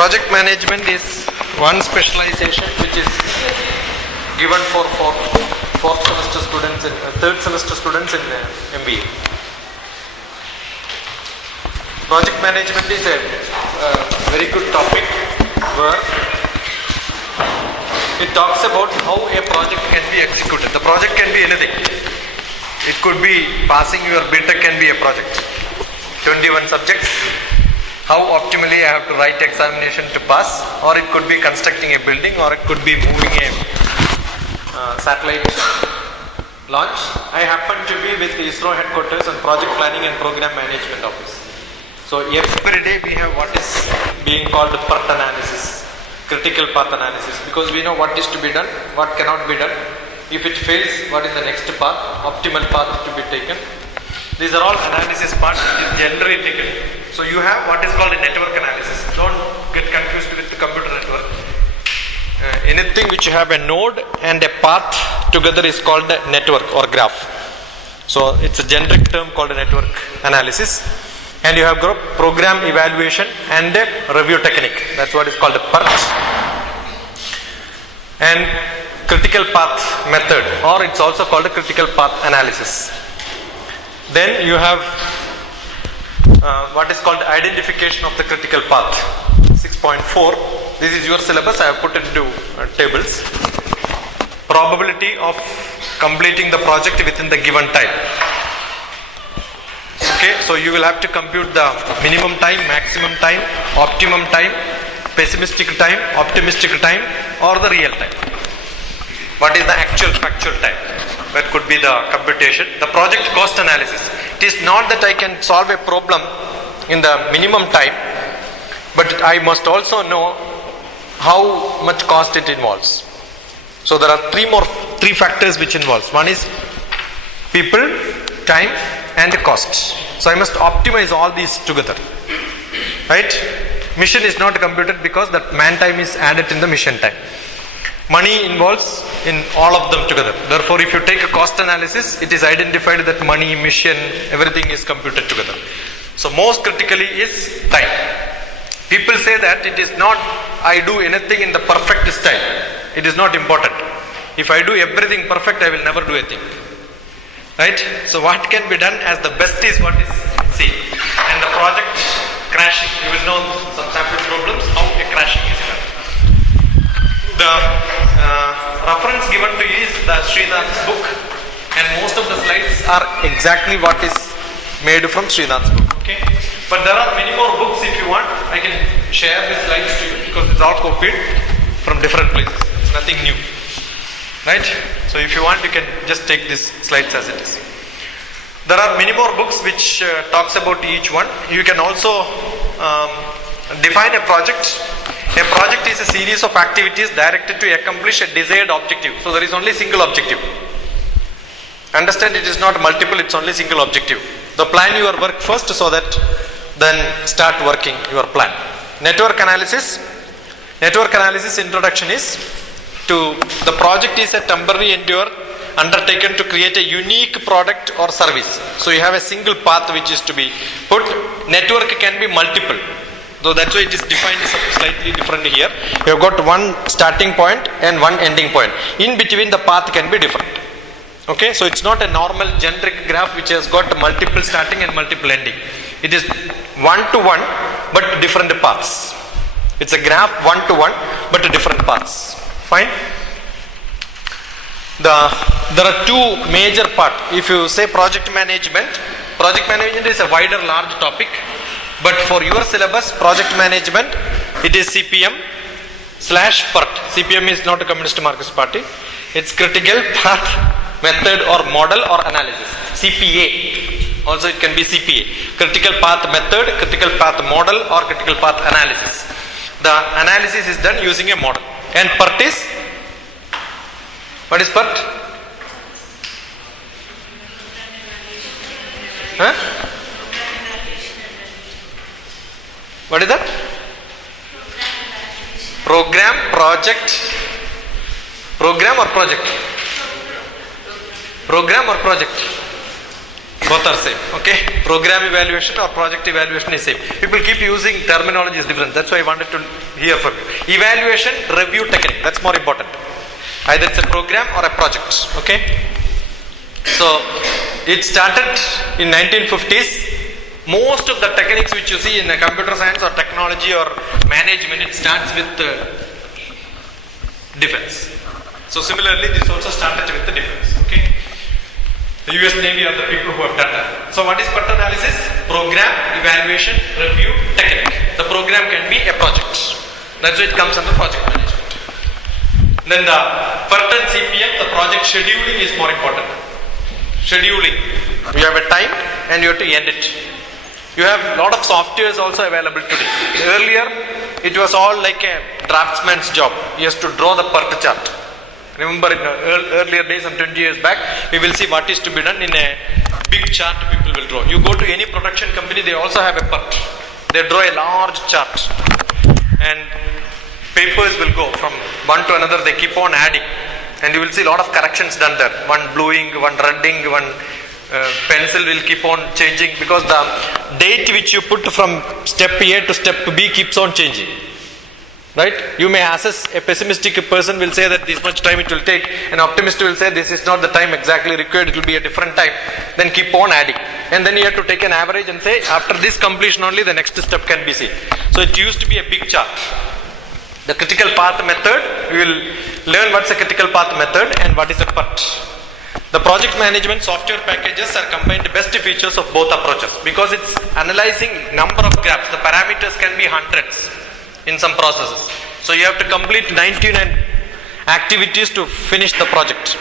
project management is one specialization which is given for fourth semester students and third semester students in MBA. Project management is a very good topic where it talks about how a project can be executed. The project can be anything. It could be passing your BTech can be a project. 21 subjects. How optimally I have to write examination to pass, or it could be constructing a building, or it could be moving a satellite launch. I happen to be with the ISRO headquarters and project planning and program management office. So every day we have what is being called PERT analysis, critical path analysis, because we know what is to be done, what cannot be done. If it fails, what is the next path, optimal path to be taken. These are all analysis parts which is generally taken. So you have what is called a network analysis. Don't get confused with the computer network. Anything which you have a node and a path together is called a network or graph. So it's a generic term called a network analysis. And you have got program evaluation and a review technique. That's what is called a PERT. And critical path method, or it's also called a critical path analysis. Then you have what is called identification of the critical path. 6.4. This is your syllabus. I have put it into tables. Probability of completing the project within the given time. Okay, so you will have to compute the minimum time, maximum time, optimum time, pessimistic time, optimistic time, or the real time. What is the actual factual time? That could be the computation. The project cost analysis. It is not that I can solve a problem in the minimum time, but I must also know how much cost it involves. So there are three factors which involves. One is people, time, and cost. So I must optimize all these together. Right? Mission is not computed because that man time is added in the mission time. Money involves in all of them together. Therefore, if you take a cost analysis, it is identified that money, mission, everything is computed together. So most critically is time. People say that it is not I do anything in the perfect style. It is not important. If I do everything perfect, I will never do a thing. Right? So what can be done as the best is what is seen. And the project crashing, you will know some sample problems, how a crashing is done. The reference given to you is the Srinath's book, and most of the slides are exactly what is made from Srinath's book. Okay, but there are many more books. If you want, I can share the slides to you because it's all copied from different places. It's nothing new, right? So if you want, you can just take these slides as it is. There are many more books which talks about each one. You can also define a project. A project is a series of activities directed to accomplish a desired objective. So there is only single objective. Understand, it is not multiple, it's only single objective. So plan your work first so that then start working your plan. Network analysis. Network analysis introduction is to the project is a temporary endeavor undertaken to create a unique product or service. So you have a single path which is to be put. Network can be multiple. So that's why it is defined slightly different here. You have got one starting point and one ending point. In between the path can be different. Okay, so it's not a normal generic graph which has got multiple starting and multiple ending. It is one to one but different paths. It's a graph one to one but different paths. Fine. There are two major parts. If you say project management is a wider large topic. But for your syllabus, project management, it is CPM/PERT. CPM is not a Communist Marxist Party. It's critical path method or model or analysis. CPA. Also it can be CPA. Critical path method, critical path model or critical path analysis. The analysis is done using a model. And PERT is? What is PERT? Huh? What is that? Program, project. Program or project? Program or project? Both are same. Okay. Program evaluation or project evaluation is same. People keep using terminology is different. That's why I wanted to hear from you. Evaluation, review technique. That's more important. Either it's a program or a project. Okay. So it started in 1950s. Most of the techniques which you see in computer science or technology or management, it starts with defense. So similarly, this also started with the defense. Okay. The US Navy are the people who have done that. So what is PERT analysis? Program, evaluation, review, technique. The program can be a project. That's why it comes under project management. Then the PERT and CPM, the project scheduling is more important. Scheduling. You have a time and you have to end it. You have a lot of softwares also available today. Earlier, it was all like a draftsman's job. He has to draw the PERT chart. Remember in earlier days, some 20 years back, we will see what is to be done in a big chart people will draw. You go to any production company, they also have a PERT. They draw a large chart. And papers will go from one to another, they keep on adding. And you will see a lot of corrections done there. One bluing, one redding, one pencil will keep on changing because the date which you put from step A to step B keeps on changing. Right? You may assess, a pessimistic person will say that this much time it will take, an optimist will say this is not the time exactly required, it will be a different time. Then keep on adding. And then you have to take an average and say after this completion only the next step can be seen. So it used to be a big chart. The critical path method, we will learn what's a critical path method and what is a PERT. The project management software packages are combined the best features of both approaches because it's analyzing number of graphs. The parameters can be hundreds in some processes. So you have to complete 99 activities to finish the project.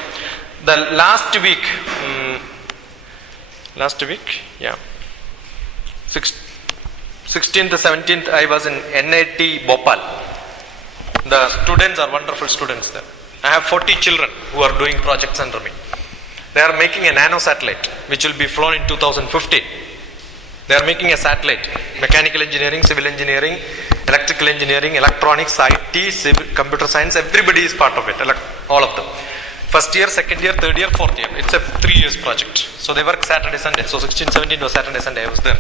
The last week, 16th, 17th, I was in NIT Bhopal. The students are wonderful students there. I have 40 children who are doing projects under me. They are making a nano satellite which will be flown in 2015. They are making a satellite, mechanical engineering, civil engineering, electrical engineering, electronics, IT, civil, computer science, everybody is part of it, all of them. First year, second year, third year, fourth year. It's a 3 years project. So they work Saturday, Sunday. So 16, 17 was Saturday, Sunday, I was there.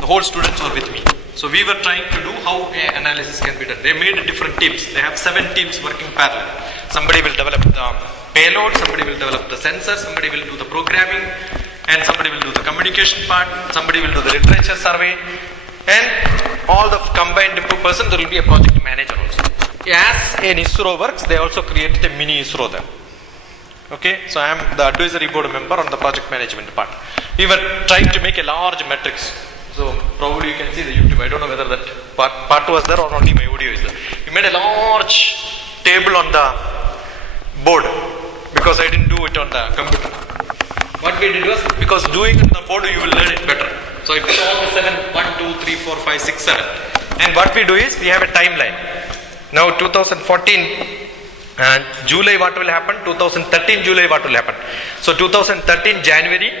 The whole students were with me. So we were trying to do how analysis can be done. They made different teams. They have 7 teams working parallel. Somebody will develop the payload, somebody will develop the sensor, somebody will do the programming, and somebody will do the communication part, somebody will do the literature survey, and all the combined 2 person, there will be a project manager also. As an ISRO works, they also created a mini ISRO there. Okay, so I am the advisory board member on the project management part. We were trying to make a large matrix. So probably you can see the YouTube. I don't know whether that part was there or only my audio is there. We made a large table on the board because I didn't do it on the computer. What we did was, because doing it on the board you will learn it better. So I put all the 7, 1, 2, 3, 4, 5, 6, 7. And what we do is, we have a timeline. Now 2014 July what will happen, 2013 July what will happen. So 2013 January,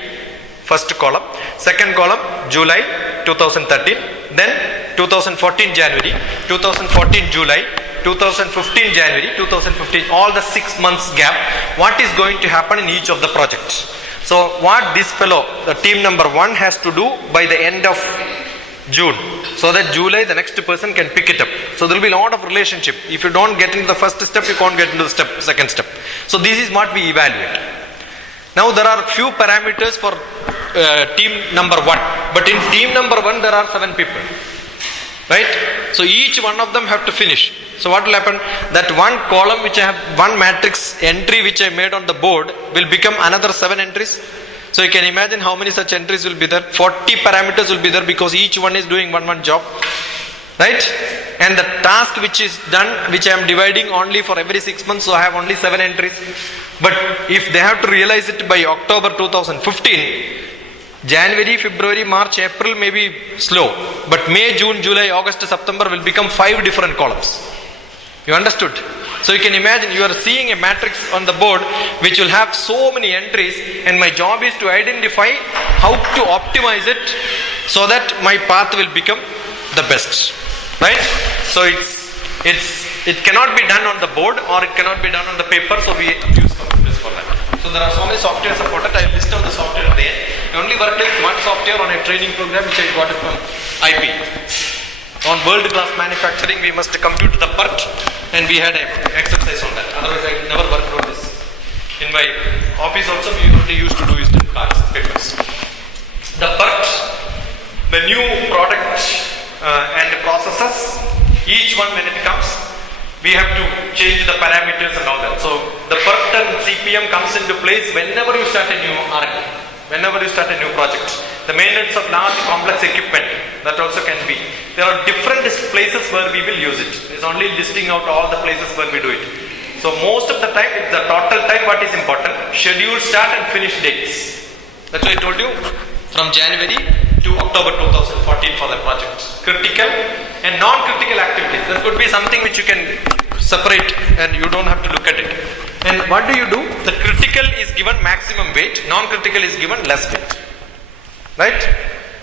first column, second column July 2013, then 2014 January, 2014 July, 2015 January, 2015, all the 6 months gap, what is going to happen in each of the projects. So what this fellow, the team number 1 has to do by the end of June, so that July the next person can pick it up. So there will be a lot of relationship. If you don't get into the first step, you can't get into the second step. So this is what we evaluate. Now there are few parameters for team number 1, but in team number 1 there are 7 people, right? So each one of them have to finish. So what will happen? That one column which I have, one matrix entry which I made on the board will become another 7 entries. So you can imagine how many such entries will be there. 40 parameters will be there because each one is doing one job, right? And the task which is done, which I am dividing only for every 6 months, so I have only 7 entries. But if they have to realize it by October 2015, January, February, March, April may be slow, but May, June, July, August, September will become 5 different columns. You understood? So you can imagine you are seeing a matrix on the board which will have so many entries, and my job is to identify how to optimize it so that my path will become the best, right? So it cannot be done on the board or it cannot be done on the paper, so we use computers for that. So there are so many software supported. I will list out the software there. I only worked with one software on a training program which I got it from IP. On world class manufacturing, we must compute the PERT, and we had an exercise on that. Otherwise, I never worked on this. In my office also, we only used to do it in class papers. The PERT, the new product and processes, each one when it comes, we have to change the parameters and all that. So the PERT and CPM comes into place whenever you start a new R&D, whenever you start a new project. The maintenance of large complex equipment, that also can be. There are different places where we will use it. It's only listing out all the places where we do it. So most of the time, it's the total time what is important. Schedule, start and finish dates. That's why I told you from January to October 2014 for the project. Critical and non-critical activities. There could be something which you can separate and you don't have to look at it. And what do? The critical is given maximum weight, non-critical is given less weight. Right?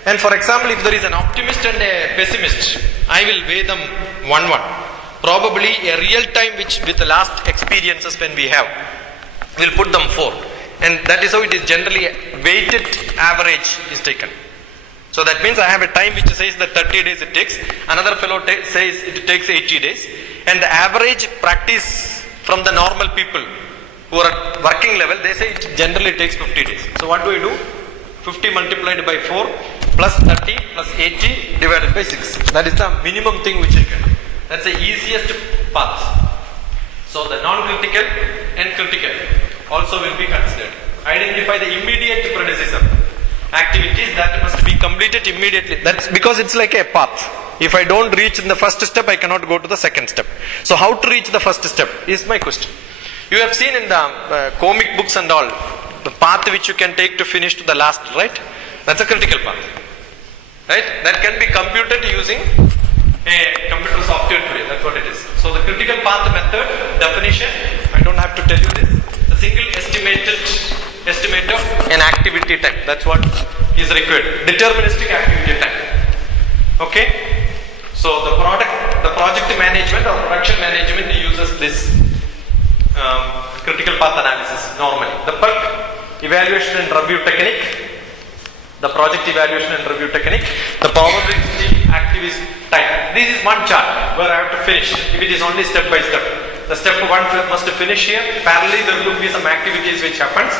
And for example, if there is an optimist and a pessimist, I will weigh them 1-1. Probably a real time which with the last experiences when we have, we'll put them 4. And that is how it is generally weighted average is taken. So that means I have a time which says that 30 days it takes, another fellow says it takes 80 days, and the average practice from the normal people who are at working level, they say it generally takes 50 days. So what do? 50 multiplied by 4 plus 30 plus 80 divided by 6. That is the minimum thing which you can do. That's the easiest path. So the non-critical and critical also will be considered. Identify the immediate predecessor activities that must be completed immediately. That's because it's like a path. If I don't reach in the first step, I cannot go to the second step. So how to reach the first step is my question. You have seen in the comic books and all, the path which you can take to finish to the last, right? That's a critical path. Right? That can be computed using a computer software today. That's what it is. So the critical path method definition, I don't have to tell you this. The single estimate of an activity time. That's what is required. Deterministic activity time. Okay? So the project management or production management uses this critical path analysis normally. The PERT, evaluation and review technique, the project evaluation and review technique, the probability activity time. This is one chart where I have to finish. If it is only step by step, the step 1 must finish here. Parallelly, there will be some activities which happens.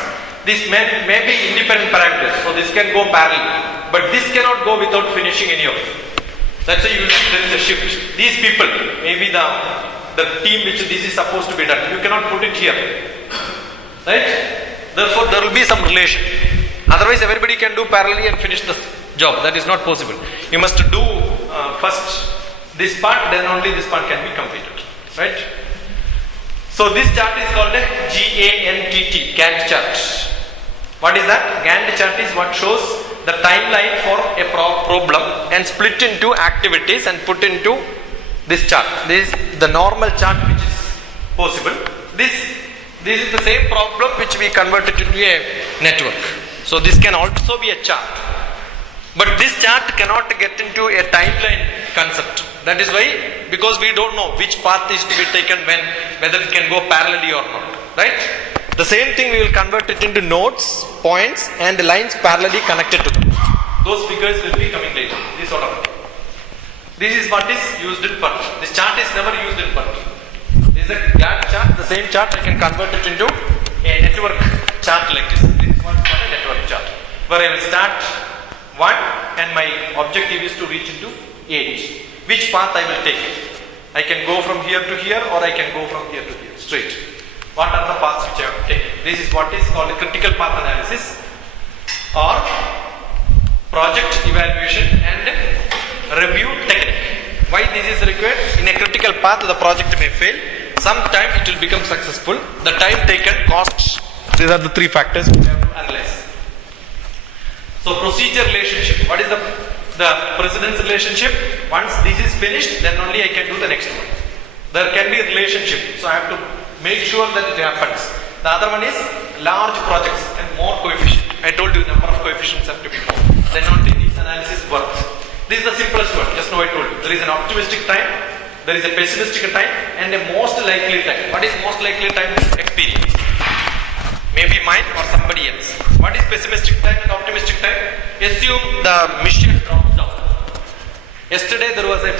This may be independent parameters, so this can go parallel, but this cannot go without finishing any of it. That's why you will see there is a shift. These people, maybe the team which this is supposed to be done, you cannot put it here, right? Therefore, there will be some relation. Otherwise, everybody can do parallelly and finish the job. That is not possible. You must do first this part, then only this part can be completed, right? So this chart is called a Gantt Chart. What is that? Gantt Chart is what shows the timeline for a problem and split into activities and put into this chart. This is the normal chart which is possible. This is the same problem which we converted into a network. So this can also be a chart. But this chart cannot get into a timeline concept. That is why, because we don't know which path is to be taken when, whether it can go parallelly or not. Right? The same thing we will convert it into nodes, points and lines parallelly connected to them. Those figures will be coming later. This sort of thing. This is what is used in PERT. This chart is never used in PERT. This is a Gantt chart. The same chart I can convert it into a network chart like this. This is what is called a network chart. Where I will start 1 and my objective is to reach into 8. Which path I will take? I can go from here to here or I can go from here to here straight. What are the paths which I have to take? This is what is called a critical path analysis or project evaluation and review technique. Why this is required? In a critical path the project may fail. Sometime it will become successful. The time taken, costs. These are the 3 factors which I have to analyze. So procedure relationship. What is the precedence relationship? Once this is finished, then only I can do the next one. There can be a relationship. So I have to make sure that it happens. The other one is large projects and more coefficient. I told you number of coefficients have to be more. Then only this analysis works. This is the simplest one. Just now I told you. There is an optimistic time, there is a pessimistic time and a most likely time. What is most likely time? Experience. Maybe mine or somebody else. What is pessimistic time and optimistic time? Assume the mission drops down. Yesterday there was a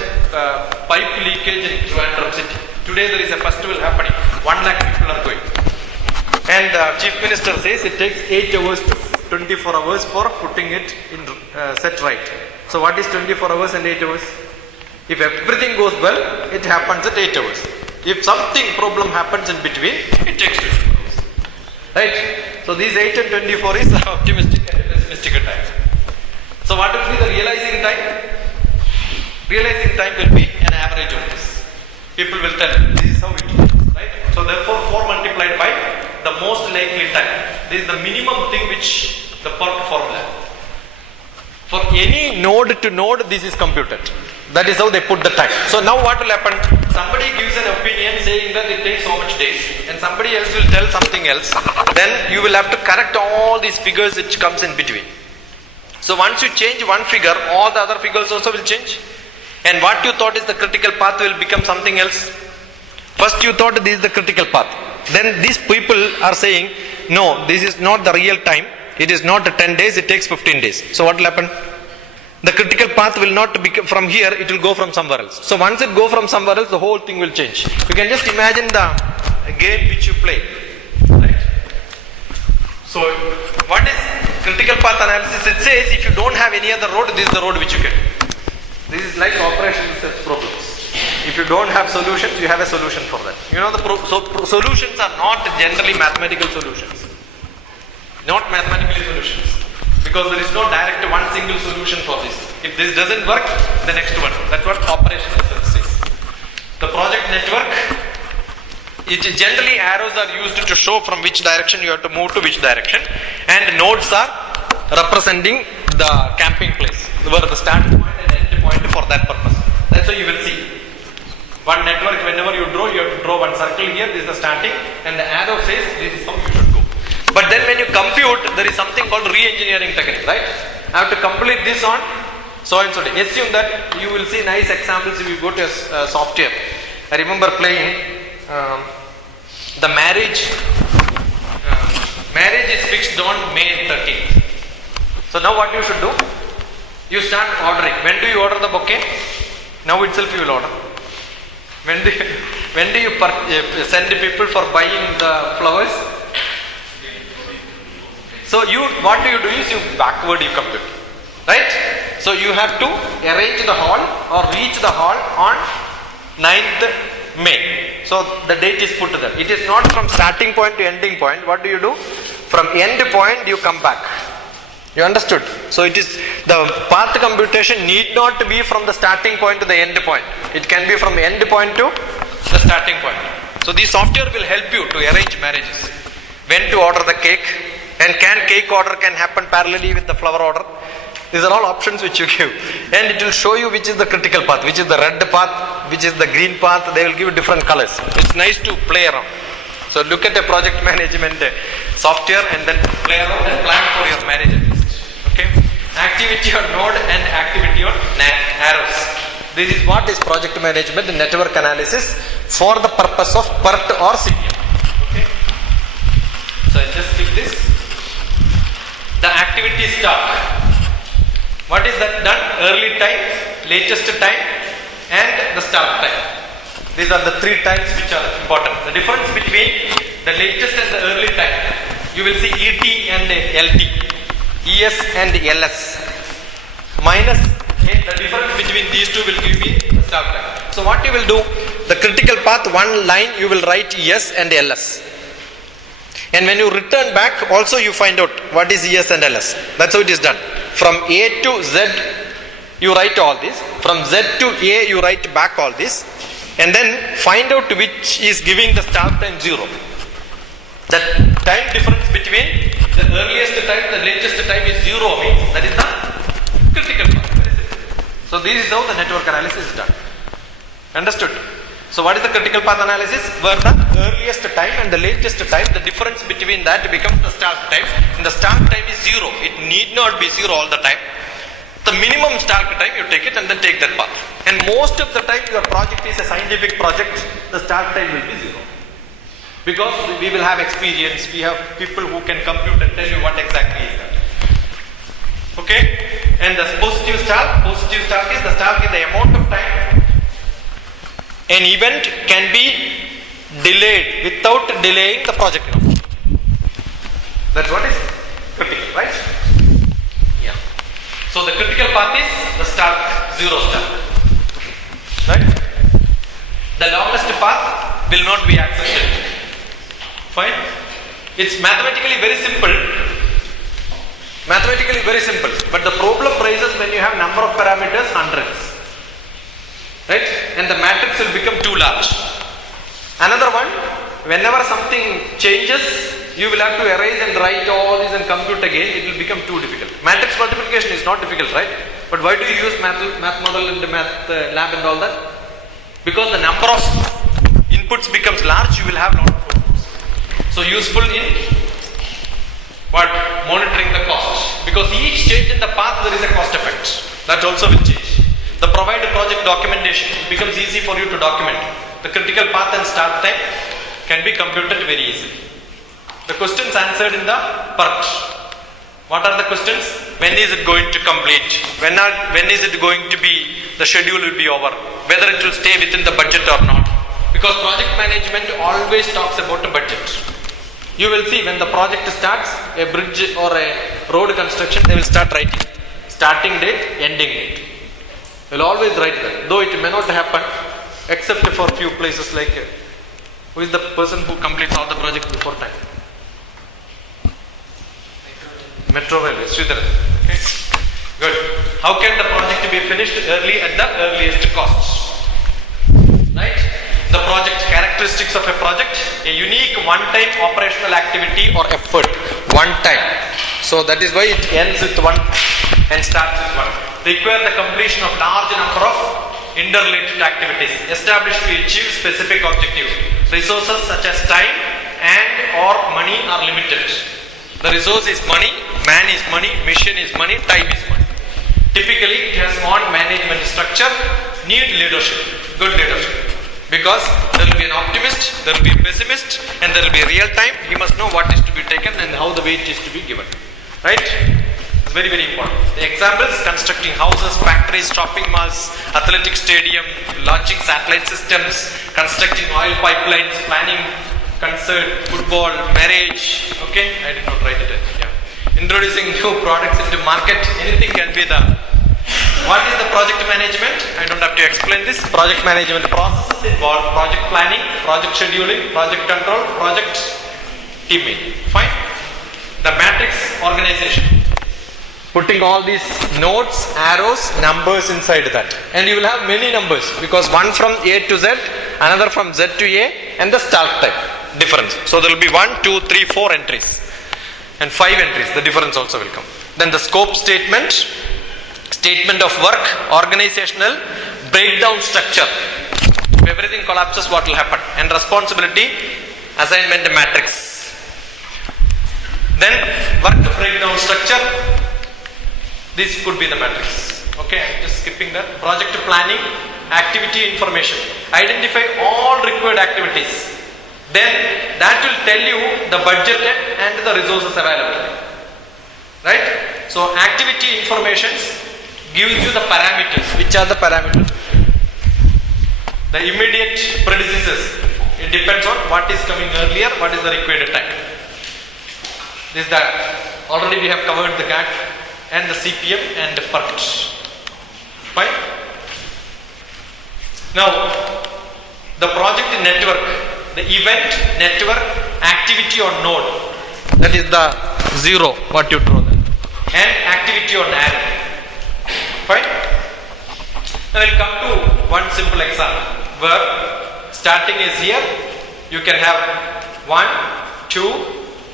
pipe leakage in Trivandrum city. Today there is a festival happening. 1 lakh people are going. And Chief Minister says it takes 8 hours to 24 hours for putting it in set right. So what is 24 hours and 8 hours? If everything goes well, it happens at 8 hours. If something problem happens in between, it takes 2 hours. Right? So these 8 and 24 is optimistic and pessimistic time. So what will be the realizing time? Realizing time will be an average of this. People will tell this is how it is. Right? So therefore 4 multiplied by the most likely time. This is the minimum thing which the PERT formula. For any node to node, this is computed. That is how they put the time. So now what will happen? Somebody gives an opinion saying that it takes so much days, and somebody else will tell something else. Then you will have to correct all these figures which comes in between. So once you change one figure, all the other figures also will change. And what you thought is the critical path will become something else. First you thought this is the critical path. Then these people are saying, no, this is not the real time. It is not 10 days, it takes 15 days. So what will happen? The critical path will not be from here, it will go from somewhere else. So once it go from somewhere else, the whole thing will change. You can just imagine the game which you play. Right? So what is critical path analysis? It says if you don't have any other road, this is the road which you get. This is like operational research problems. If you don't have solutions, you have a solution for that. You know, solutions are not generally mathematical solutions. Not mathematical solutions. Because there is no direct one single solution for this. If this doesn't work, the next one. That's what operational research says. The project network, generally arrows are used to show from which direction you have to move to which direction. And nodes are representing the camping place, where the start point and end point for that purpose. That's how you will see. One network, whenever you have to draw one circle here, this is the starting, and the arrow says this is how you should go. But then when you compute, there is something called re-engineering technique, right? I have to complete this on so and so day. Assume that you will see nice examples if you go to a software. I remember playing the marriage. Marriage is fixed on May 13th. So now what you should do? You start ordering. When do you order the bouquet? Now itself you will order. When do you send people for buying the flowers? So what do is you backward you compute, right? So you have to arrange the hall or reach the hall on 9th May. So the date is put there. It is not from starting point to ending point. What do? From end point you come back. You understood? So it is the path computation need not to be from the starting point to the end point. It can be from the end point to the starting point. So the software will help you to arrange marriages. When to order the cake, and cake order can happen parallelly with the flower order. These are all options which you give, and it will show you which is the critical path, which is the red path, which is the green path. They will give different colors. It's nice to play around. So look at the project management software and then play around and plan for your marriage at least. Okay? Activity on node and activity on arrows. This is what is project management and network analysis for the purpose of PERT or CPM. Okay? So I just skip this. The activity stock. What is that done? Early time, latest time, and the start time. These are the 3 times which are important. The difference between the latest and the early time, you will see ET and LT, ES and LS. Minus the difference between these two will give me the start time. So what you will do? The critical path, one line you will write ES and LS. And when you return back, also you find out what is ES and LS. That's how it is done. From A to Z, you write all this. From Z to A, you write back all this. And then find out which is giving the start time 0. The time difference between the earliest time and the latest time is 0 means that is the critical part. So this is how the network analysis is done. Understood? So what is the critical path analysis? Where the earliest time and the latest time, the difference between that becomes the start time. And the start time is 0. It need not be 0 all the time. The minimum start time you take it and then take that path. And most of the time your project is a scientific project, the start time will be 0. Because we will have experience, we have people who can compute and tell you what exactly is that. Okay? And the positive stall is the stall is the amount of time an event can be delayed without delaying the project. That's what is critical, right? Yeah. So the critical path is the start, zero start. Right? The longest path will not be accepted. Fine? It's mathematically very simple. But the problem arises when you have number of parameters, hundreds. Right? And the matrix will become too large. Another one, whenever something changes, you will have to erase and write all this and compute again. It will become too difficult. Matrix multiplication is not difficult, right? But why do you use math model in the math lab and all that? Because the number of inputs becomes large, you will have lot of outputs. So useful in what? Monitoring the cost. Because each change in the path there is a cost effect. That also will change. The provided project documentation, it becomes easy for you to document. The critical path and start time can be computed very easily. The questions answered in the PERT. What are the questions? When is it going to complete? When is it going to be, the schedule will be over? Whether it will stay within the budget or not. Because project management always talks about a budget. You will see when the project starts, a bridge or a road construction, they will start writing. Starting date, ending date. They will always write that. Though it may not happen, except for few places like, who is the person who completes all the projects before time? Metro Railway, Sridhar. Okay. Good. How can the project be finished early at the earliest cost? Right? The project, characteristics of a project, a unique one-time operational activity or effort. One time. So that is why it ends with one and starts with one. Require the completion of large number of interrelated activities established to achieve specific objectives. Resources such as time and or money are limited. The resource is money, man is money, mission is money, time is money. Typically, it has small management structure, need leadership, good leadership. Because there will be an optimist, there will be a pessimist, and there will be real time. He must know what is to be taken and how the weight is to be given. Right? It's very, very important. The examples: constructing houses, factories, shopping malls, athletic stadium, launching satellite systems, constructing oil pipelines, planning concert, football, marriage. Okay, I did not write it. Yeah. Introducing new products into market. Anything can be the. What is the project management? I don't have to explain this. Project management processes involve project planning, project scheduling, project control, project teaming. Fine. The matrix organization. Putting all these nodes, arrows, numbers inside that. And you will have many numbers because one from A to Z, another from Z to A, and the start type difference. So there will be 1, 2, 3, 4 entries and 5 entries. The difference also will come. Then the scope statement. Statement of work, organizational, breakdown structure. If everything collapses, what will happen? And responsibility, assignment matrix. Then work breakdown structure. This could be the matrix. Okay, I'm just skipping that. Project planning, activity information. Identify all required activities. Then that will tell you the budget and the resources available. Right? So activity informations gives you the parameters. Which are the parameters? The immediate predecessors. It depends on what is coming earlier, what is the required time. This is that. Already we have covered the Gantt and the CPM and the PERT. Fine? Now, the project network, the event network activity on node. That is the 0, what you draw there. And activity on array. Fine? Now we'll come to one simple example where starting is here. You can have 1, 2,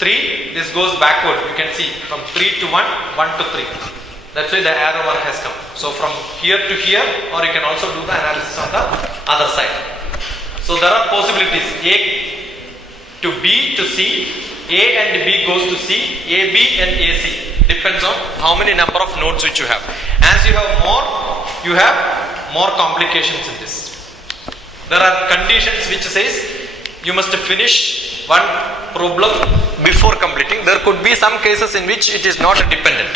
3. This goes backward. You can see from 3 to 1, 1 to 3. That's why the arrow work has come. So from here to here, or you can also do the analysis on the other side. So there are possibilities. A to B to C. A and B goes to C. AB and AC. Depends on how many number of nodes which you have. As you have more, you have more complications in this. There are conditions which says you must finish one problem before completing. There could be some cases in which it is not dependent.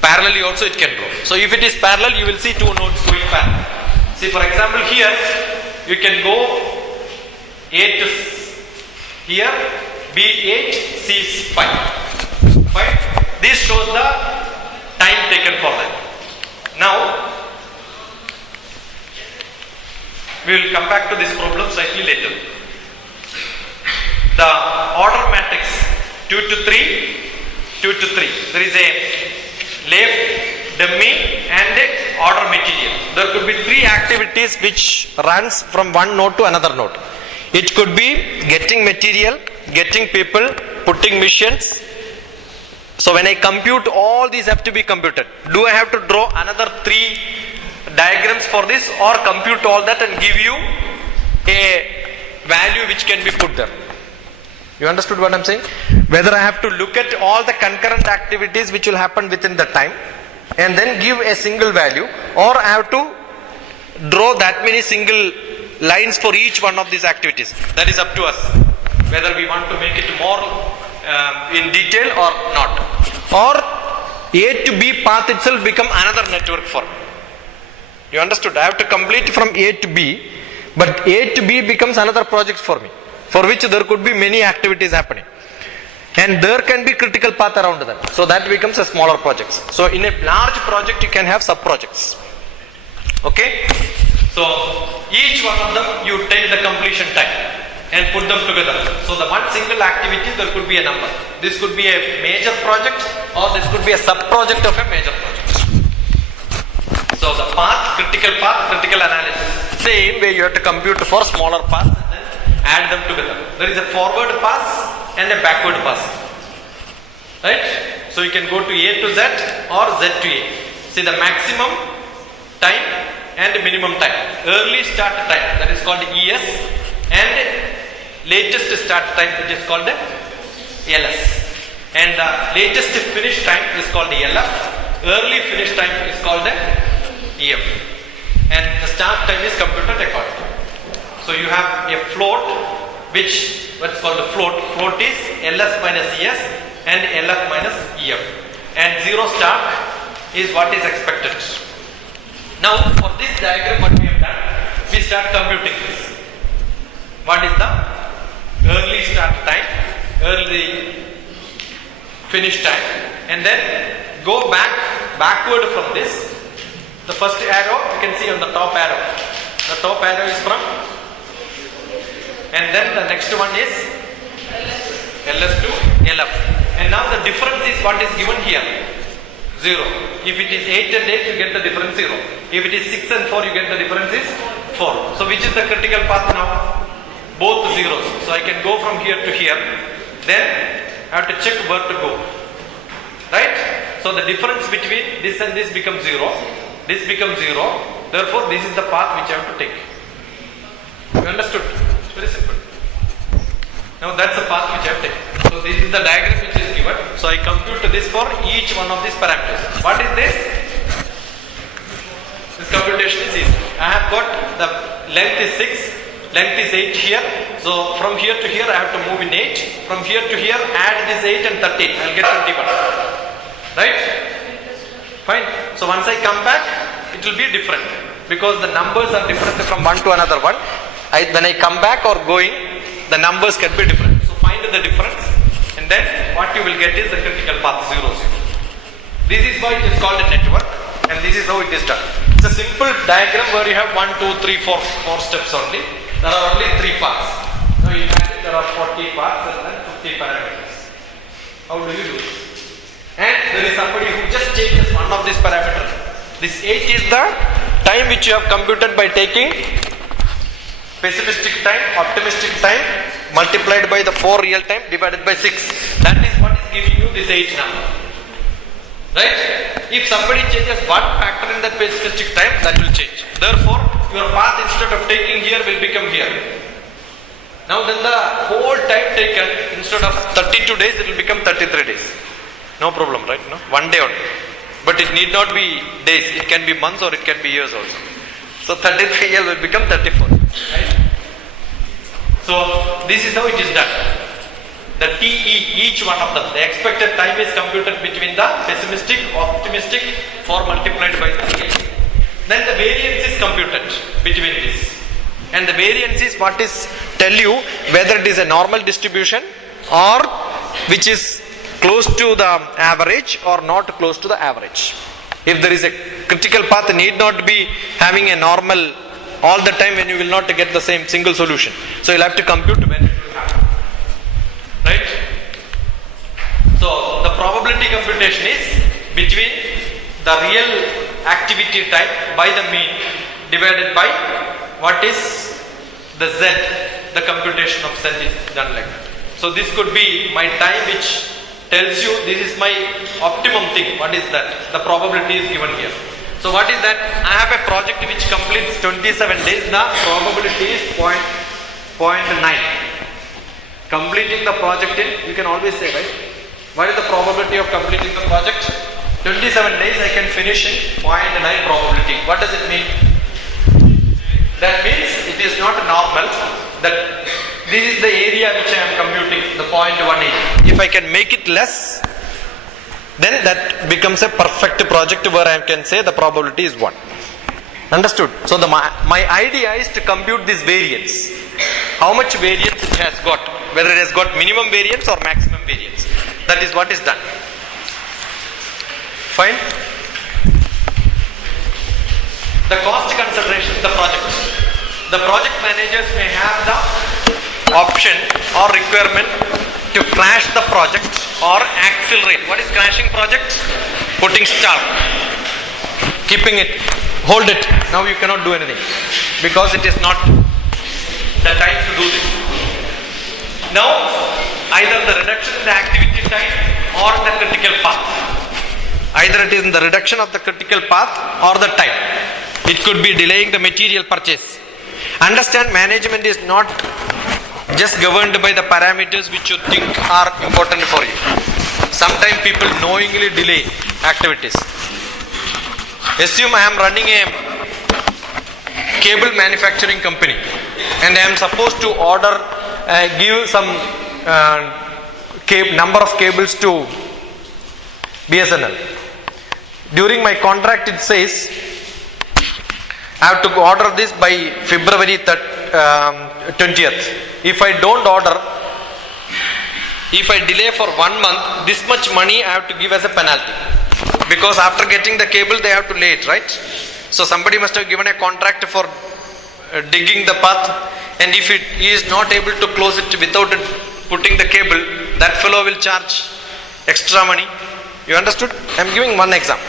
Parallelly also it can go. So if it is parallel, you will see two nodes going parallel. See, for example, here you can go A to here, B8, C5. Fine. This shows the time taken for that. Now we will come back to this problem slightly later. The order matrix 2 to 3, 2 to 3. There is a left, dummy and order material. There could be three activities which runs from one node to another node. It could be getting material, getting people, putting missions. So when I compute, all these have to be computed. Do I have to draw another three diagrams for this, or compute all that and give you a value which can be put there? You understood what I am saying? Whether I have to look at all the concurrent activities which will happen within the time and then give a single value, or I have to draw that many single lines for each one of these activities. That is up to us, whether we want to make it more in detail or not. Or A to B path itself become another network for me. You understood? I have to complete from A to B, but A to B becomes another project for me, for which there could be many activities happening. And there can be critical path around that. So that becomes a smaller projects. So in a large project you can have sub projects. Okay? So each one of them you take the completion time and put them together. So the one single activity, there could be a number. This could be a major project, or this could be a sub project of a major project. So the path, critical analysis. Same way you have to compute for smaller paths and then add them together. There is a forward pass and a backward pass. Right? So you can go to A to Z or Z to A. See the maximum time and minimum time. Early start time, that is called ES, and latest start time, which is called LS. And the latest finish time is called LF. Early finish time is called EF. And the start time is computed accordingly. So you have a float, which what's called a float. Float is LS minus ES and LF minus EF. And zero start is what is expected. Now for this diagram, what we have done, we start computing this. What is the early start time, early finish time, and then go backward from this. The first arrow you can see on the top arrow. The top arrow is from, and then the next one is LS to LF. And now the difference is what is given here, 0. If it is 8 and 8, you get the difference 0. If it is 6 and 4, you get the difference is 4. So which is the critical path now? Both zeros. So I can go from here to here. Then I have to check where to go. Right? So the difference between this and this becomes 0. This becomes 0. Therefore, this is the path which I have to take. You understood? It's very simple. Now that's the path which I have taken. So this is the diagram which is given. So I compute this for each one of these parameters. What is this? This computation is easy. I have got the length is 6, length is 8 here. So from here to here I have to move in 8. From here to here add this 8 and 13. I will get 21. Right? Fine. So once I come back, it will be different because the numbers are different from one to another one. When I come back or going, the numbers can be different. So find the difference, and then what you will get is the critical path 0, 0. This is why it is called a network, and this is how it is done. It's a simple diagram where you have 1, 2, 3, 4 steps only. There are only 3 paths. Now imagine there are 40 paths and then 50 parameters. How do you do this? And there is somebody who just changes one of these parameters. This 8 is the time which you have computed by taking pessimistic time, optimistic time multiplied by the 4 real time divided by 6. That is what is giving you this 8 number. Right? If somebody changes one factor in that pessimistic time, that will change. Therefore, your path instead of taking here will become here. Now then the whole time taken, instead of 32 days, it will become 33 days. No problem, right? No? 1 day only. But it need not be days. It can be months or it can be years also. So 33 years will become 34. Right? So this is how it is done. The TE, each one of them, the expected time is computed between the pessimistic, optimistic for multiplied by the real. Then the variance is computed between this. And the variance is what is tell you whether it is a normal distribution or which is close to the average or not close to the average. If there is a critical path, need not be having a normal all the time when you will not get the same single solution. So you'll have to compute when it will happen. Right? So the probability computation is between the real activity time by the mean divided by what is the Z, the computation of Z is done like that. So this could be my time which tells you this is my optimum thing. What is that? The probability is given here. So what is that? I have a project which completes 27 days. The probability is 0.9. Completing the project in, you can always say, right? What is the probability of completing the project? 27 days I can finish in 0.9 probability. What does it mean? That means it is not normal. That this is the area which I am computing, the 0.18. If I can make it less, then that becomes a perfect project where I can say the probability is 1. Understood? So my idea is to compute this variance. How much variance it has got, whether it has got minimum variance or maximum variance. That is what is done. Fine? The cost consideration of the project. The project managers may have the option or requirement to crash the project or accelerate. What is crashing project? Putting stop, keeping it, hold it. Now you cannot do anything because it is not the time to do this. Now either the reduction in the activity time or the critical path. Either it is in the reduction of the critical path or the time. It could be delaying the material purchase. Understand, management is not just governed by the parameters which you think are important for you. Sometimes people knowingly delay activities. Assume I am running a cable manufacturing company and I am supposed to order, give some number of cables to BSNL. During my contract it says I have to order this by February 20th. If I don't order, if I delay for 1 month, this much money I have to give as a penalty. Because after getting the cable, they have to lay it, right? So somebody must have given a contract for digging the path, and if he is not able to close it without putting the cable, that fellow will charge extra money. You understood? I am giving one example.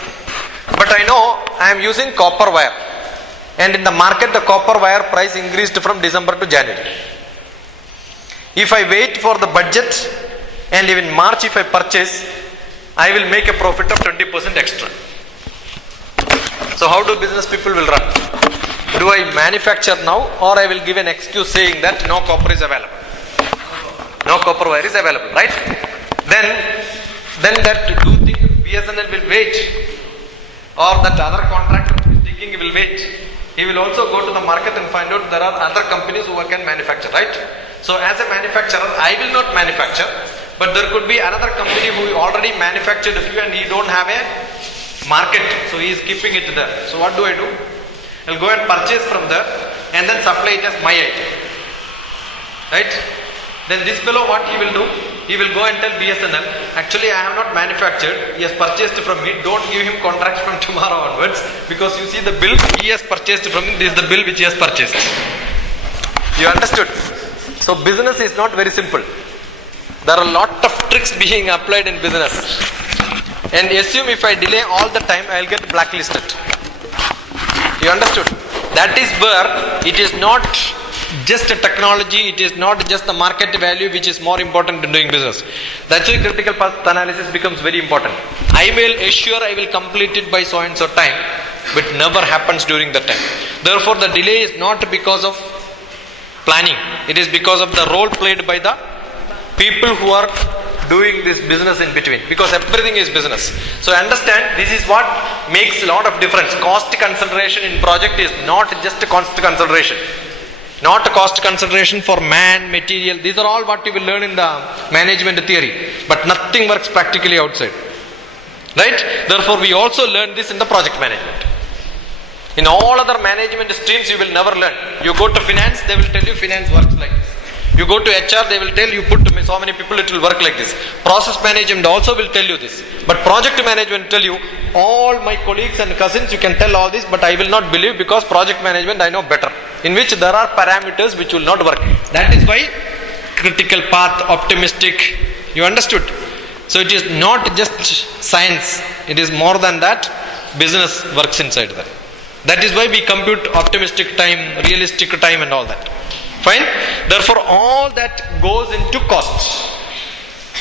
But I know I am using copper wire. And in the market, the copper wire price increased from December to January. If I wait for the budget and even March if I purchase, I will make a profit of 20% extra. So how do business people will run? Do I manufacture now or I will give an excuse saying that no copper is available? No copper wire is available, right? Then that do you think BSNL will wait? Or that other contractor who is digging will wait? He will also go to the market and find out there are other companies who can manufacture, right? So as a manufacturer, I will not manufacture, but there could be another company who already manufactured a few and he don't have a market, so he is keeping it there. So what do? I'll go and purchase from there and then supply it as my item, right? Then this fellow, what he will do? He will go and tell BSNL, actually I have not manufactured, he has purchased from me, don't give him contracts from tomorrow onwards, because you see the bill he has purchased from me, this is the bill which he has purchased. You understood? So business is not very simple. There are a lot of tricks being applied in business. And assume if I delay all the time, I will get blacklisted. You understood? That is where it is not just a technology, it is not just the market value which is more important in doing business. That's why critical path analysis becomes very important. I will assure I will complete it by so and so time, but never happens during that time. Therefore the delay is not because of planning, it is because of the role played by the people who are doing this business in between, because everything is business. So understand, this is what makes a lot of difference. Cost consideration in project is not just a cost consideration. Not cost consideration for man, material. These are all what you will learn in the management theory. But nothing works practically outside. Right? Therefore, we also learn this in the project management. In all other management streams, you will never learn. You go to finance, they will tell you finance works like this. You go to HR, they will tell you put so many people, it will work like this. Process management also will tell you this. But project management tell you, all my colleagues and cousins, you can tell all this, but I will not believe because project management I know better. In which there are parameters which will not work. That is why critical path, optimistic, you understood? So it is not just science, it is more than that, business works inside that. That is why we compute optimistic time, realistic time and all that. Fine? Therefore all that goes into cost.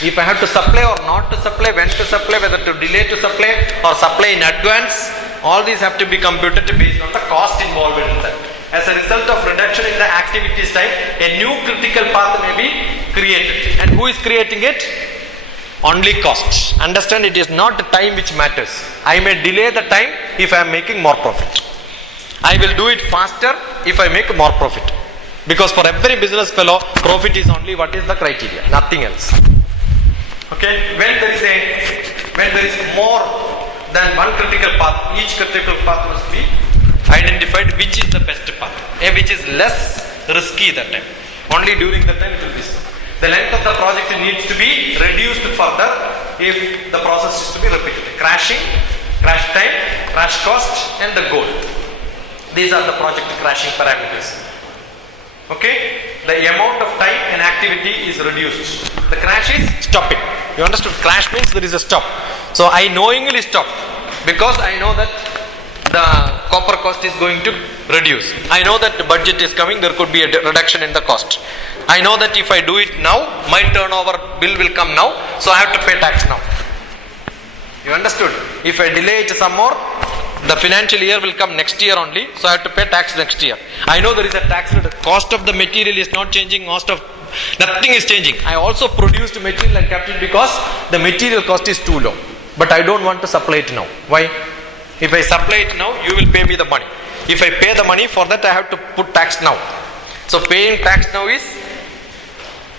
If I have to supply or not to supply, when to supply, whether to delay to supply or supply in advance, all these have to be computed based on the cost involved in that. As a result of reduction in the activities time, a new critical path may be created. And who is creating it? Only cost. Understand, it is not the time which matters. I may delay the time if I am making more profit. I will do it faster if I make more profit. Because for every business fellow, profit is only what is the criteria, nothing else. Okay, when there is more than one critical path, each critical path must be identified which is the best path, which is less risky that time. Only during that time it will be so. The length of the project needs to be reduced further if the process is to be repeated. Crashing, crash time, crash cost and the goal. These are the project crashing parameters. Okay, the amount of time and activity is reduced. The crash is stopping. You understood? Crash means there is a stop. So I knowingly stop because I know that the copper cost is going to reduce. I know that the budget is coming, there could be a reduction in the cost. I know that if I do it now, my turnover bill will come now, so I have to pay tax now. You understood? If I delay it some more, the financial year will come next year only, so I have to pay tax next year. I know there is a tax, the cost of the material is not changing, nothing is changing. I also produced material and kept it because the material cost is too low. But I don't want to supply it now. Why? If I supply it now, you will pay me the money. If I pay the money, for that I have to put tax now. So paying tax now is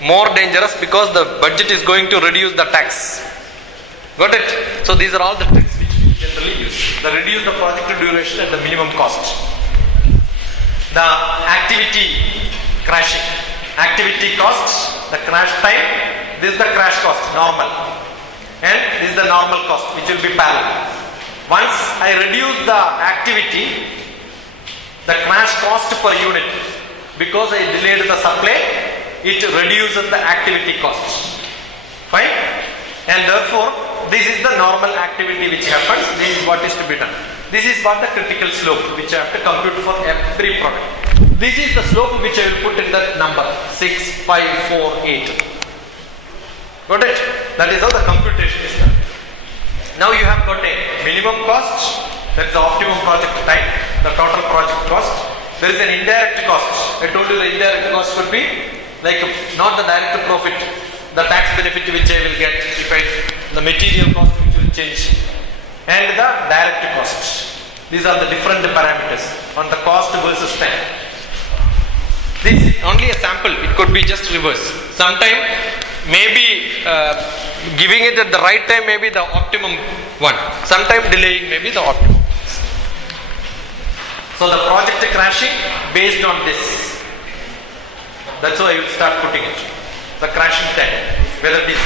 more dangerous because the budget is going to reduce the tax. Got it? So these are all the tricks which we generally use. The reduce the project duration at the minimum cost. The activity crashing. Activity cost, the crash time, this is the crash cost, normal. And this is the normal cost which will be parallel. Once I reduce the activity, the crash cost per unit, because I delayed the supply, it reduces the activity cost. Fine? And therefore, this is the normal activity which happens, this is what is to be done. This is what the critical slope which I have to compute for every product. This is the slope which I will put in that number 6, 5, 4, 8. Got it? That is how the computation is done. Now you have got a minimum cost, that is the optimum project time, the total project cost. There is an indirect cost. I told you the indirect cost would be like not the direct profit, the tax benefit which I will get if the material cost which will change, and the direct cost. These are the different parameters on the cost versus time. This is only a sample, it could be just reverse. Sometime maybe giving it at the right time may be the optimum one. Sometime delaying may be the optimum. So the project crashing based on this. That's why I will start putting it. The crashing time. Whether it is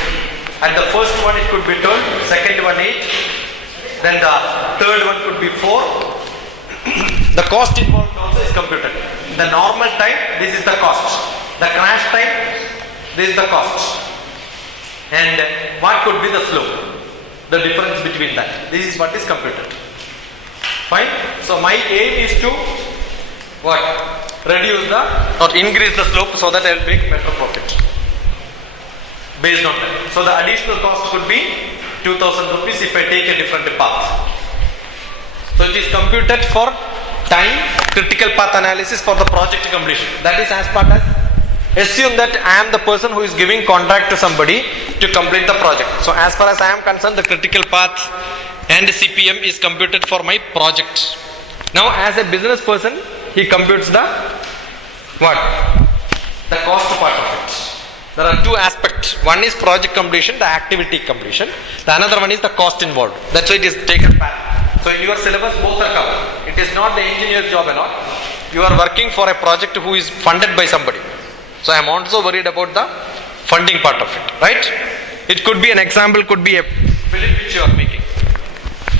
at the first one it could be 12, second one 8, then the third one could be 4. The cost involved also is computed. The normal time, this is the cost. The crash time, this is the cost. And what could be the slope? The difference between that. This is what is computed. Fine? So my aim is to what? Reduce the or increase the slope so that I will make better profit. Based on that. So the additional cost could be 2000 rupees if I take a different path. So it is computed for time, critical path analysis for the project completion. That is as part as, assume that I am the person who is giving contract to somebody to complete the project. So as far as I am concerned, the critical path and CPM is computed for my project. Now as a business person, he computes the what? The cost part of it. There are two aspects. One is project completion, the activity completion. The another one is the cost involved. That's why it is taken parallel. So in your syllabus both are covered. It is not the engineer's job alone. You are working for a project who is funded by somebody. So I am also worried about the funding part of it, right? It could be an example, could be a film which you are making.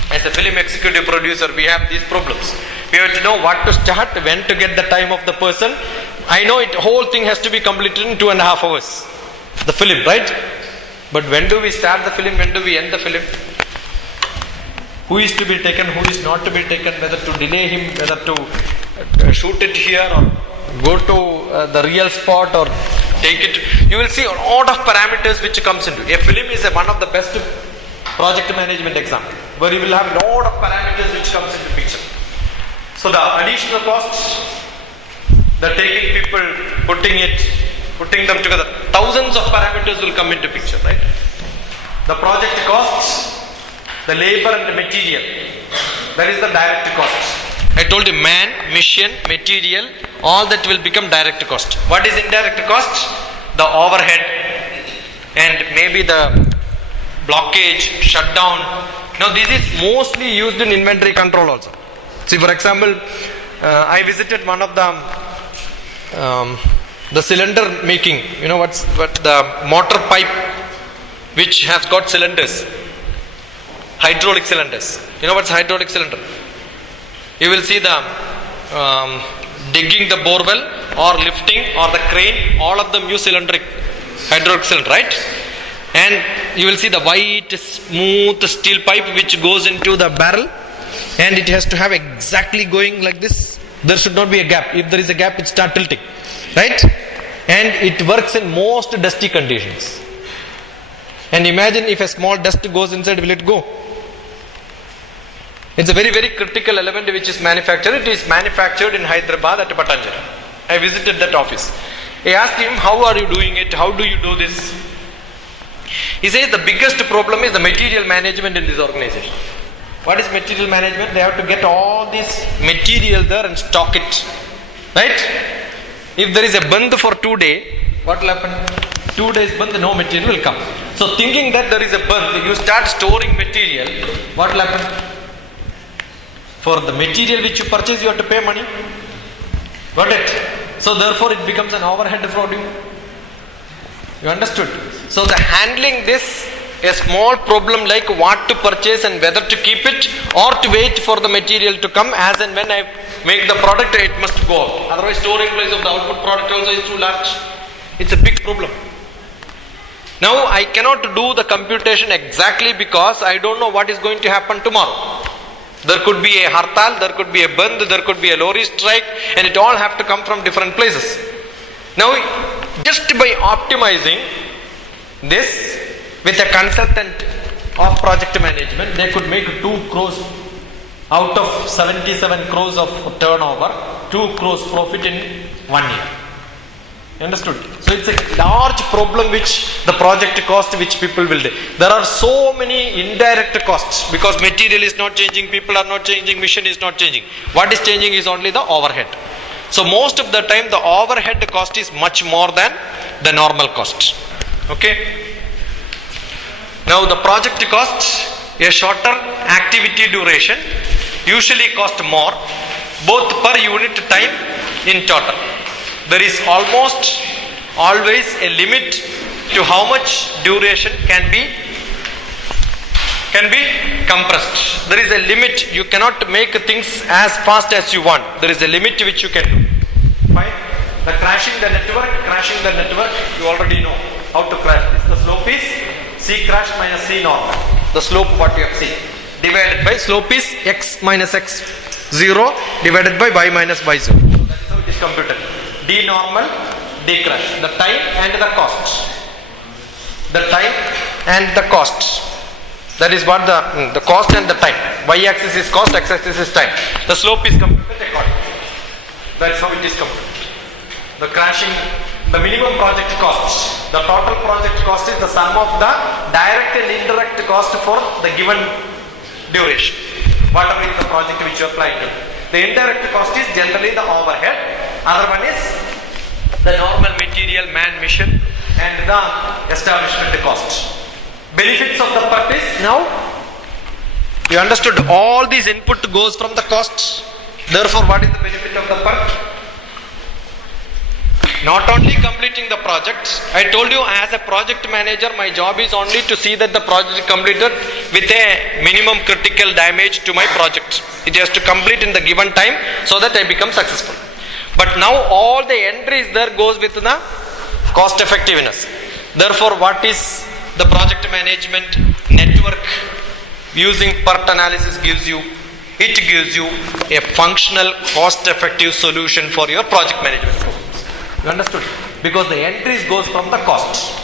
As a film executive producer, we have these problems. We have to know what to start, when to get the time of the person. I know it, whole thing has to be completed in 2.5 hours. The film, right? But when do we start the film? When do we end the film? Who is to be taken? Who is not to be taken? Whether to delay him? Whether to shoot it here or go to the real spot or take it? You will see a lot of parameters which comes into it. A film is one of the best project management example, where you will have a lot of parameters which comes into picture. So the additional costs, the taking people, putting them together, thousands of parameters will come into picture, right? The project costs, the labor and the material, that is the direct cost. I told you man, mission, material, all that will become direct cost. What is indirect cost? The overhead and maybe the blockage, shutdown. Now this is mostly used in inventory control also. See, for example, I visited one of the cylinder making, you know what the motor pipe which has got cylinders, hydraulic cylinders. You know what's hydraulic cylinder? You will see the digging the borewell or lifting or the crane, all of them use hydraulic cylinder, right? And you will see the white smooth steel pipe which goes into the barrel, and it has to have exactly going like this. There should not be a gap. If there is a gap, it starts tilting, right? And it works in most dusty conditions. And imagine if a small dust goes inside, will it go? It's a very, very critical element which is manufactured. It is manufactured in Hyderabad at Patanjali. I visited that office. I asked him, how are you doing it? How do you do this? He says the biggest problem is the material management in this organization. What is material management? They have to get all this material there and stock it, right? If there is a bandh for 2 days, what will happen? 2 days bandh, no material will come. So thinking that there is a bandh, you start storing material, what will happen? For the material which you purchase, you have to pay money. Got it? So therefore it becomes an overhead for you. You understood? So the handling this, a small problem like what to purchase and whether to keep it or to wait for the material to come, as and when I make the product, it must go out. Otherwise storage place of the output product also is too large. It's a big problem. Now I cannot do the computation exactly because I don't know what is going to happen tomorrow. There could be a hartal, there could be a bandh, there could be a lorry strike, and it all have to come from different places. Now just by optimizing this with a consultant of project management, they could make 2 crores out of 77 crores of turnover, 2 crores profit in 1 year. You understood? So it's a large problem which the project cost which people will do. There are so many indirect costs because material is not changing, people are not changing, mission is not changing. What is changing is only the overhead. So most of the time the overhead cost is much more than the normal cost. Okay? Now the project cost, a shorter activity duration usually cost more, both per unit time in total. There is almost always a limit to how much duration can be compressed. There is a limit. You cannot make things as fast as you want. There is a limit which you can do. Fine. The crashing the network, you already know how to crash this. The slope is C crash minus C normal. The slope what you have seen. Divided by slope is x minus x 0 divided by y minus y 0. So that is how it is computed. D normal, D crash. The time and the cost. The time and the cost. That is what the cost and the time. Y axis is cost, x axis is time. The slope is computed accordingly. That is how it is computed. The crashing, the minimum project cost. The total project cost is the sum of the direct and indirect cost for the given duration. Whatever is the project which you are applying to. The indirect cost is generally the overhead. Other one is the normal material, man, mission, and the establishment cost. Benefits of the PERT is, now you understood, all these input goes from the cost. Therefore, what is the benefit of the PERT? Not only completing the project, I told you as a project manager, my job is only to see that the project is completed with a minimum critical damage to my project. It has to complete in the given time so that I become successful. But now all the entries there goes with the cost effectiveness. Therefore, what is the project management network using PERT analysis gives you? It gives you a functional cost effective solution for your project management problems. You understood? Because the entries goes from the cost.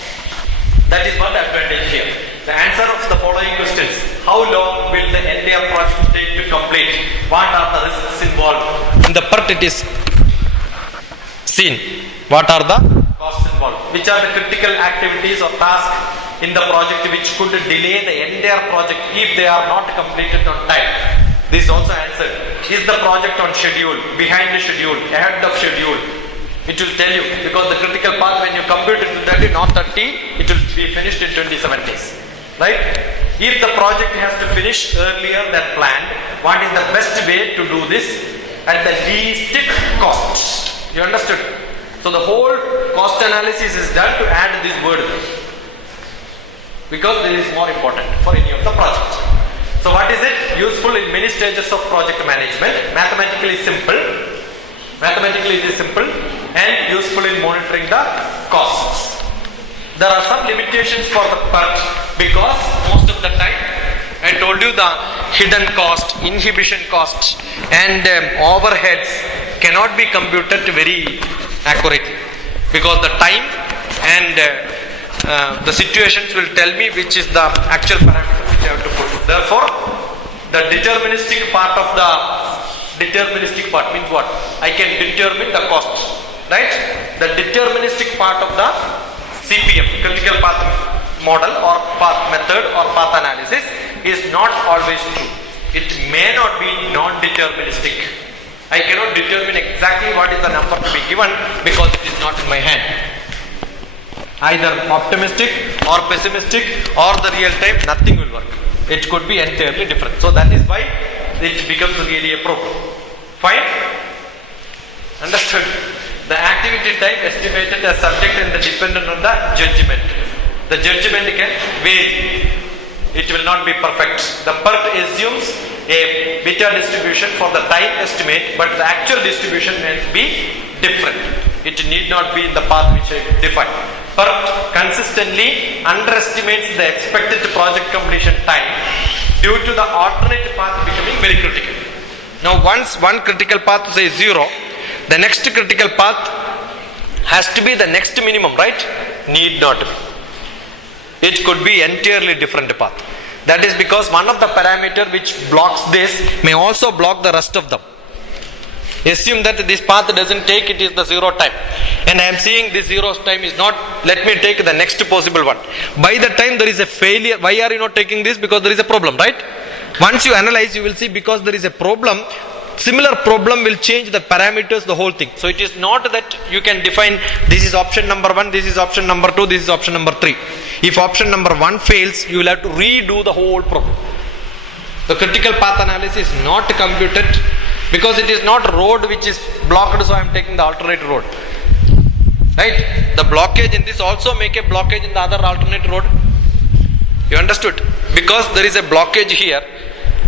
That is what advantage here. The answer of the following questions: how long will the entire project take to complete? What are the risks involved? In the PERT it is seen. What are the costs involved? Which are the critical activities or tasks in the project which could delay the entire project if they are not completed on time? This also answered. Is the project on schedule, behind the schedule, ahead of schedule? It will tell you, because the critical path when you compute it will tell you not 30, it will be finished in 27 days. Right? If the project has to finish earlier than planned, what is the best way to do this at the least cost? You understood? So the whole cost analysis is done to add this word because this is more important for any of the projects. So what is it? Useful in many stages of project management. Mathematically simple. Mathematically it is simple and useful in monitoring the costs. There are some limitations for the PERT because most of the time I told you the hidden cost, inhibition cost and overheads cannot be computed very accurately because the time and the situations will tell me which is the actual parameter which I have to put. Therefore, the deterministic part means what? I can determine the cost, right? The deterministic part of the CPM, critical path model or path method or path analysis is not always true. It may not be non-deterministic. I cannot determine exactly what is the number to be given because it is not in my hand. Either optimistic or pessimistic or the real time, nothing will work. It could be entirely different. So that is why it becomes really a problem. Fine? Understood? The activity time estimated as subject and dependent on the judgment. The judgment can vary. It will not be perfect. The PERT assumes a beta distribution for the time estimate, but the actual distribution may be different. It need not be in the path which I defined. PERT consistently underestimates the expected project completion time due to the alternate path becoming very critical. Now once one critical path says 0, the next critical path has to be the next minimum, right? Need not be. It could be entirely different path. That is because one of the parameter which blocks this may also block the rest of them. Assume that this path doesn't take, it is the 0 time. And I am seeing this 0 time is not, let me take the next possible one. By the time there is a failure, why are you not taking this? Because there is a problem, right? Once you analyze, you will see because there is a problem, similar problem will change the parameters, the whole thing. So it is not that you can define this is option number 1, this is option number 2, this is option number 3. If option number 1 fails, you will have to redo the whole problem. The critical path analysis is not computed because it is not road which is blocked, so I am taking the alternate road. Right? The blockage in this also make a blockage in the other alternate road. You understood? Because there is a blockage here.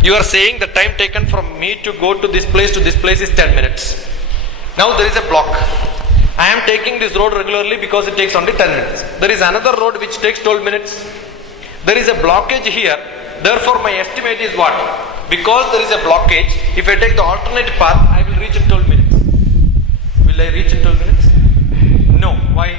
You are saying the time taken from me to go to this place is 10 minutes. Now there is a block. I am taking this road regularly because it takes only 10 minutes. There is another road which takes 12 minutes. There is a blockage here. Therefore my estimate is what? Because there is a blockage, if I take the alternate path, I will reach in 12 minutes. Will I reach in 12 minutes? No. Why?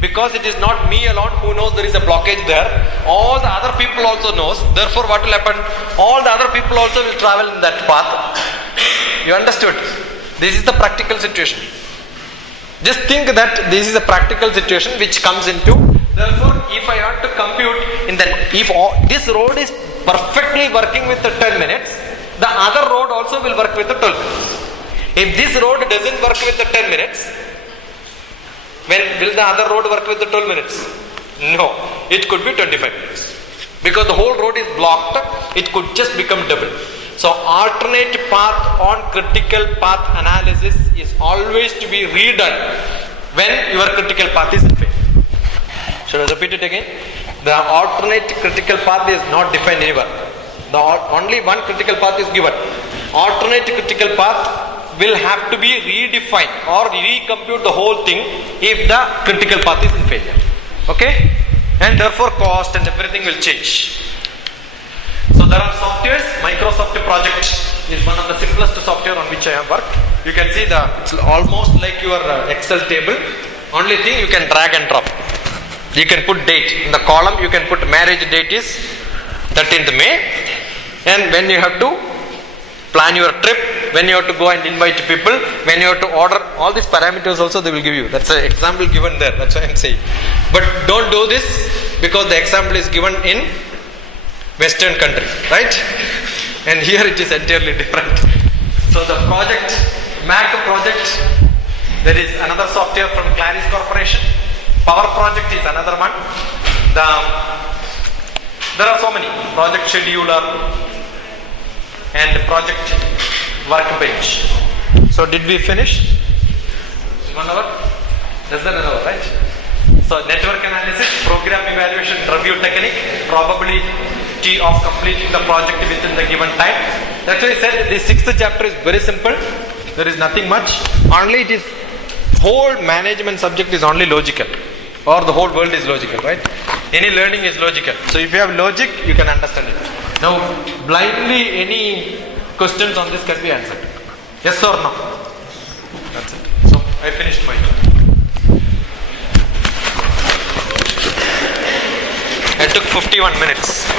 Because it is not me alone who knows there is a blockage there. All the other people also knows. Therefore what will happen? All the other people also will travel in that path. You understood? This is the practical situation. Just think that this is a practical situation which comes into. Therefore if I want to compute in the, if this road is perfectly working with the 10 minutes, the other road also will work with the 12 minutes. If this road doesn't work with the 10 minutes, When will the other road work with the 12 minutes? No, it could be 25 minutes. Because the whole road is blocked, it could just become double. So alternate path on critical path analysis is always to be redone when your critical path is in fail. Should I repeat it again? The alternate critical path is not defined anywhere. Only one critical path is given. Alternate critical path will have to be redefined or recompute the whole thing if the critical path is in failure. Okay? And therefore cost and everything will change. So there are softwares. Microsoft Project is one of the simplest software on which I have worked. You can see it's almost like your Excel table. Only thing you can drag and drop. You can put date in the column. You can put marriage date is 13th May, and when you have to plan your trip, when you have to go and invite people, when you have to order, all these parameters also they will give you. That's an example given there. That's why I am saying. But don't do this because the example is given in Western country, right? And here it is entirely different. So the project, Mac project, there is another software from Claris Corporation. Power project is another one. There are so many. Project scheduler and project workbench. So did we finish? 1 hour? Less than an hour, right? So network analysis, program evaluation, review technique, probability of completing the project within the given time. That's why I said the 6th chapter is very simple. There is nothing much. Only it is whole management subject is only logical, or the whole world is logical, right? Any learning is logical. So if you have logic, you can understand it. Now blindly any questions on this can be answered. Yes or no? That's it. So I finished my job. I took 51 minutes.